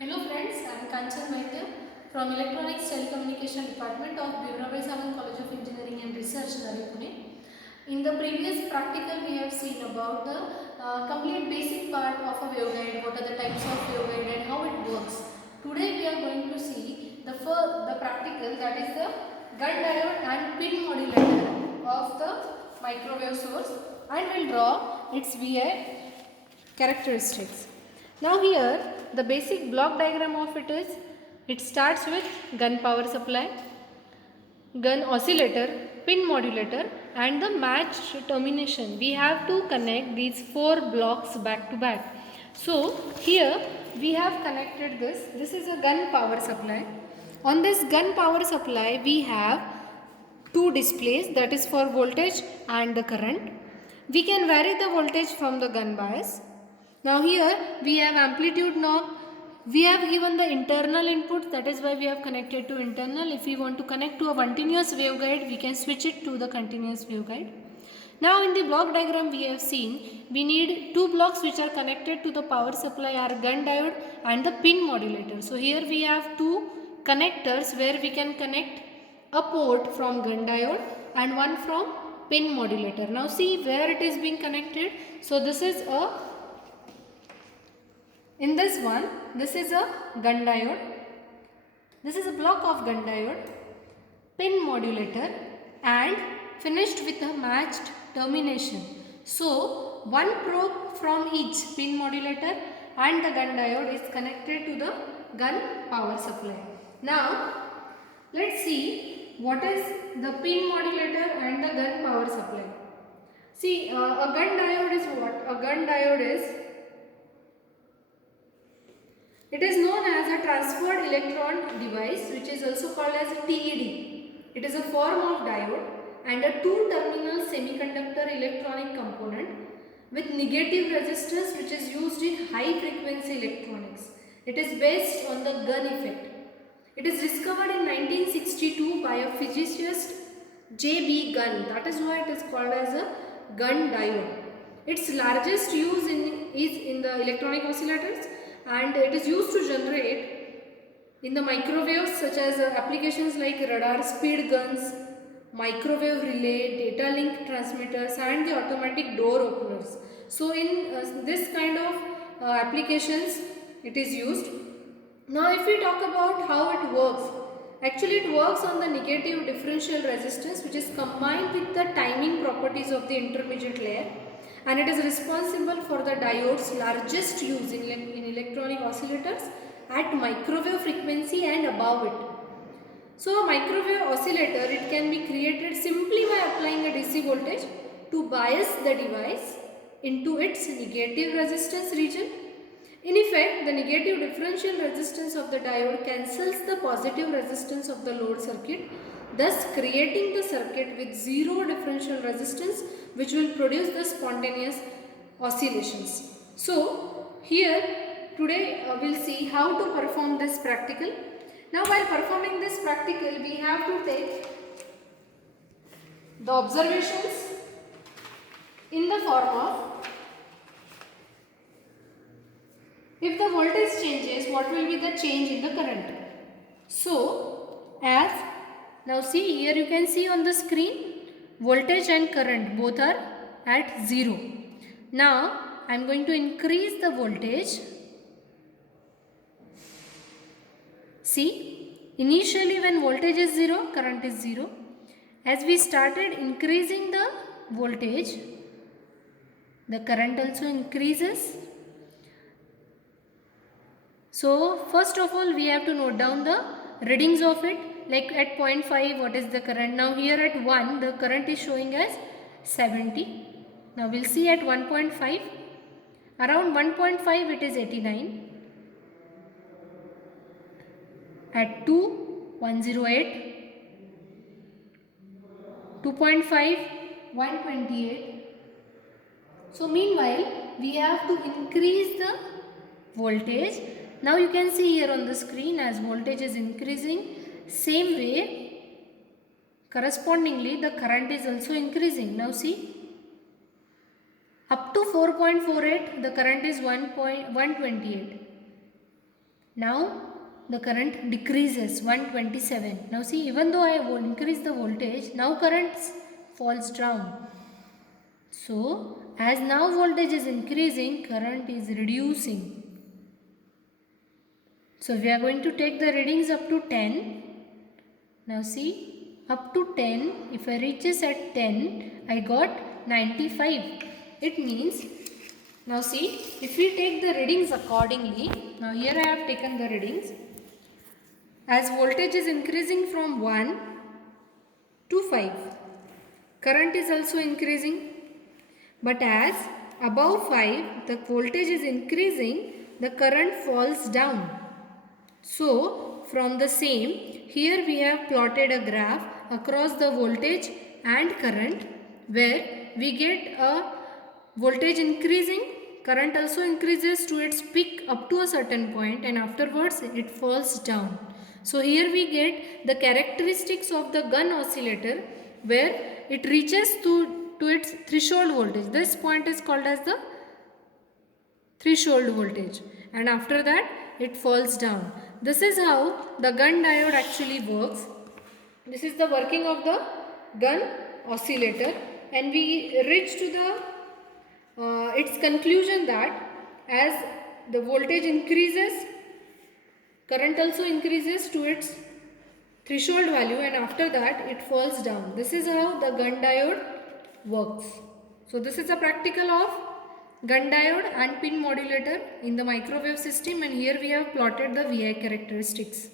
Hello friends, I am Kanchan Vaidya from Electronics Telecommunication Department of Bhimrao Savan College of Engineering and Research, Navi, Pune. In the previous practical, we have seen about the complete basic part of a waveguide, what are the types of waveguide and how it works. Today we are going to see the practical, that is the gun diode and pin modulator of the microwave source, and will draw its VI characteristics. Now here the basic block diagram of it is, it starts with gun power supply, gun oscillator, pin modulator and the matched termination. We have to connect these four blocks back to back. So here we have connected this is a gun power supply. On this gun power supply we have two displays, that is for voltage and the current. We can vary the voltage from the gun bias. Now here we have amplitude knob. We have given the internal input, that is why we have connected to internal. If we want to connect to a continuous waveguide, we can switch it to the continuous waveguide. Now in the block diagram we have seen, we need two blocks which are connected to the power supply, are gun diode and the pin modulator. So here we have two connectors where we can connect a port from gun diode and one from pin modulator. Now see where it is being connected. So this is in this one, this is a gun diode, this is a block of gun diode, pin modulator and finished with a matched termination. So one probe from each pin modulator and the gun diode is connected to the gun power supply. Now let's see what is the pin modulator and the gun power supply. See, a gun diode is what? A gun diode is, it is known as a transferred electron device, which is also called as TED. It is a form of diode and a two-terminal semiconductor electronic component with negative resistance, which is used in high frequency electronics. It is based on the gun effect. It is discovered in 1962 by a physicist J.B. Gunn. That is why it is called as a gun diode. Its largest use is in the electronic oscillators, and it is used to generate in the microwaves, such as applications like radar speed guns, microwave relay, data link transmitters and the automatic door openers. So in this kind of applications it is used. Now if we talk about how it works, actually it works on the negative differential resistance, which is combined with the timing properties of the intermediate layer, and it is responsible for the diode's largest use in electronic oscillators at microwave frequency and above it. So a microwave oscillator, it can be created simply by applying a DC voltage to bias the device into its negative resistance region. In effect, the negative differential resistance of the diode cancels the positive resistance of the load circuit, thus creating the circuit with zero differential resistance, which will produce the spontaneous oscillations. So here today we will see how to perform this practical. Now while performing this practical, we have to take the observations in the form of, if the voltage changes, what will be the change in the current. So as now see here, you can see on the screen voltage and current both are at 0. Now I am going to increase the voltage. See, initially when voltage is 0, current is 0. As we started increasing the voltage, the current also increases. So first of all we have to note down the readings of it, like at 0.5 what is the current. Now here at 1 the current is showing as 70. Now we will see at 1.5, around 1.5 it is 89. At 2, 108, 2.5, 128. So meanwhile we have to increase the voltage. Now you can see here on the screen, as voltage is increasing, same way correspondingly the current is also increasing. Now see, up to 4.48 the current is 1.128. Now the current decreases 127. Now see, even though I will increase the voltage, now current falls down. So as now voltage is increasing, current is reducing. So we are going to take the readings up to 10. Now see, up to 10, if I reaches at 10, I got 95. It means, now see, if we take the readings accordingly, now here I have taken the readings. As voltage is increasing from 1 to 5, current is also increasing. But as above 5, the voltage is increasing, the current falls down. So, from the same, here we have plotted a graph across the voltage and current, where we get a voltage increasing, current also increases to its peak up to a certain point, and afterwards it falls down. So here we get the characteristics of the gun oscillator, where it reaches to its threshold voltage. This point is called as the threshold voltage, and after that it falls down. This is how the gun diode actually works. This is the working of the gun oscillator, and we reach to the its conclusion that as the voltage increases, current also increases to its threshold value, and after that it falls down. This is how the gun diode works. So this is a practical of gun diode and pin modulator in the microwave system, and here we have plotted the VI characteristics.